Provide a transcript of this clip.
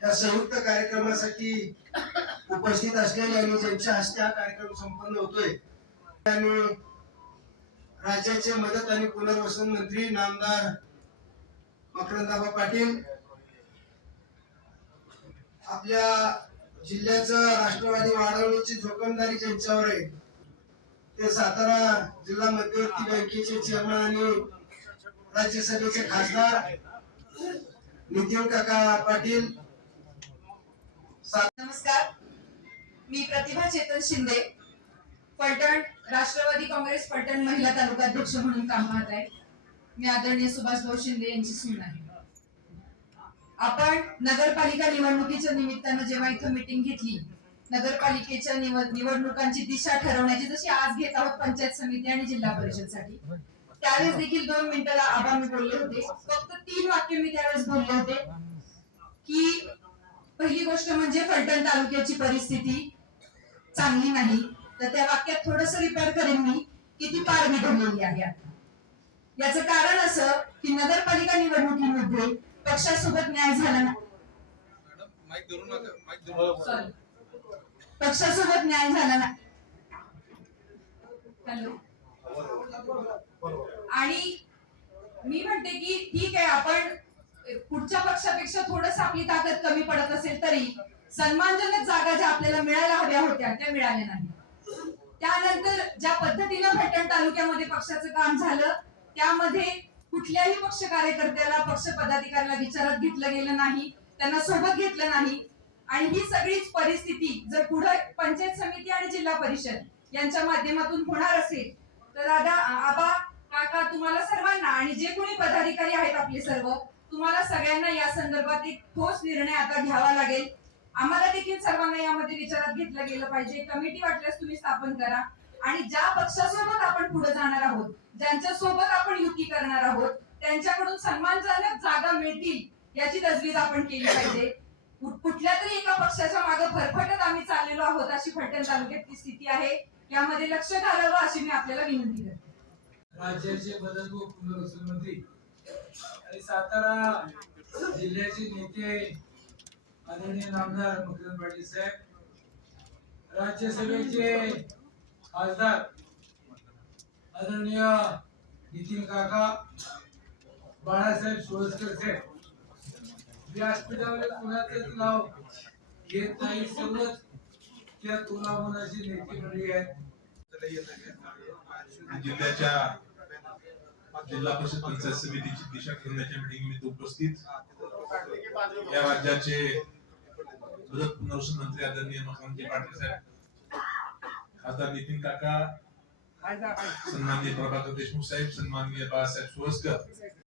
या संयुक्त कार्यक्रमासाठी उपस्थित असलेले आणि ज्यांच्या हस्ते हा कार्यक्रम संपन्न होतोय आणि राज्याचे मदत आणि पुनर्वसन मंत्री नामदार मकरंदाबा पाटील, आपल्या जिल्ह्याचं राष्ट्रवादी वाढवण्याची जोखमदारी ज्यांच्यावर आहे ते सातारा जिल्हा मध्यवर्ती बँकेचे चेअरमन आणि राज्यसभेचे खासदार नितीन काका पाटील. नमस्कार, मी प्रतिभा चेतन शिंदे, फलटण राष्ट्रवादी काँग्रेस फलटण महिला तालुका अध्यक्ष म्हणून काम पाहत आहे. मी आदरणीय सुभाष भाऊ शिंदे यांची सून आहे. आपण नगरपालिका निवडणुकीच्या निमित्तानं जेव्हा इथं मीटिंग घेतली, नगरपालिकेच्या निवडणुकांची दिशा ठरवण्याची, जशी आज घेत आहोत पंचायत समिती आणि जिल्हा परिषदसाठी, त्यावेळेस देखील 2 मिनिटाला आबा मी बोलले होते. फक्त 3 वाक्य मी त्यावेळेस बोलले होते की पहिली गोष्ट म्हणजे फलटण तालुक्याची परिस्थिती चांगली नाही. तर त्या वाक्यात थोडस रिपेअर करेन मी की ती पार बिघडलेली आहे. याचं कारण असं की नगरपालिका निवडणुकीमध्ये पक्षासोबत न्याय झाला नाही. पक्षासोबत न्याय झाला नाही. हॅलो. आणि मी म्हणते की ठीक आहे, आपण पुढच्या पक्षापेक्षा थोडस आपली ताकद कमी पडत असेल तरी सन्मानजनक जागा ज्या आपल्याला मिळायला हव्या होत्या त्या मिळाल्या नाही. त्यानंतर ज्या पद्धतीनं फलटण तालुक्यामध्ये पक्षाचं काम झालं त्यामध्ये कुठल्याही पक्ष कार्यकर्त्याला, पक्ष पदाधिकाऱ्याला विचारात घेतलं गेलं नाही, त्यांना सोबत घेतलं नाही. आणि ही सगळीच परिस्थिती जर पुढे पंचायत समिती आणि जिल्हा परिषद यांच्या माध्यमातून होणार असेल तर दादा, आबा, काका, तुम्हाला सर्वांना आणि जे कोणी पदाधिकारी आहेत आपले सर्व, तुम्हाला सगळ्यांना या संदर्भात एक ठोस निर्णय आता घ्यावा लागेल. आम्हाला देखील सर्वांना यामध्ये विचारात घेतलं गेलं पाहिजे. कमिटी वाटल्यास तुम्ही स्थापन करा आणि ज्या पक्षासोबत आपण पुढे जाणार आहोत, ज्यांच्या सोबत आपण युती करणार आहोत, त्यांच्याकडून सन्मानजनक जागा मिळतील याची तजवीज आपण केली पाहिजे. कुठल्या तरी एका पक्षाच्या मागे फरफटत आम्ही चाललेलो आहोत अशी फलटण तालुक्यातली स्थिती आहे. यामध्ये लक्ष घालावं अशी मी आपल्याला विनंती करते. राज्याचे मदत व पुनर्वसन मंत्री आणि सातारा जिल्ह्याचे नेते आदरणीय नामदार मकरंद पाटील साहेब, राज्यसभेचे खासदार आदरणीय नितीन काका, बाळासाहेब सोळसकर साहेब, व्यासपीठावर कुणाचंच नाव घेत नाही, सर्वच त्या तुलामनाची नेते मंडळी आहेत. जिल्ह्याच्या जिल्हा परिषद पंचायत समितीची दिशा ठरवण्याच्या मीटिंगमध्ये उपस्थित या राज्याचे मदत पुनर्वसन मंत्री आदरणीय मकरंद पाटील साहेब, खासदार नितीन काका, सन्माननीय प्रभाकर देशमुख साहेब, सन्माननीय बाळासाहेब सोळसकर,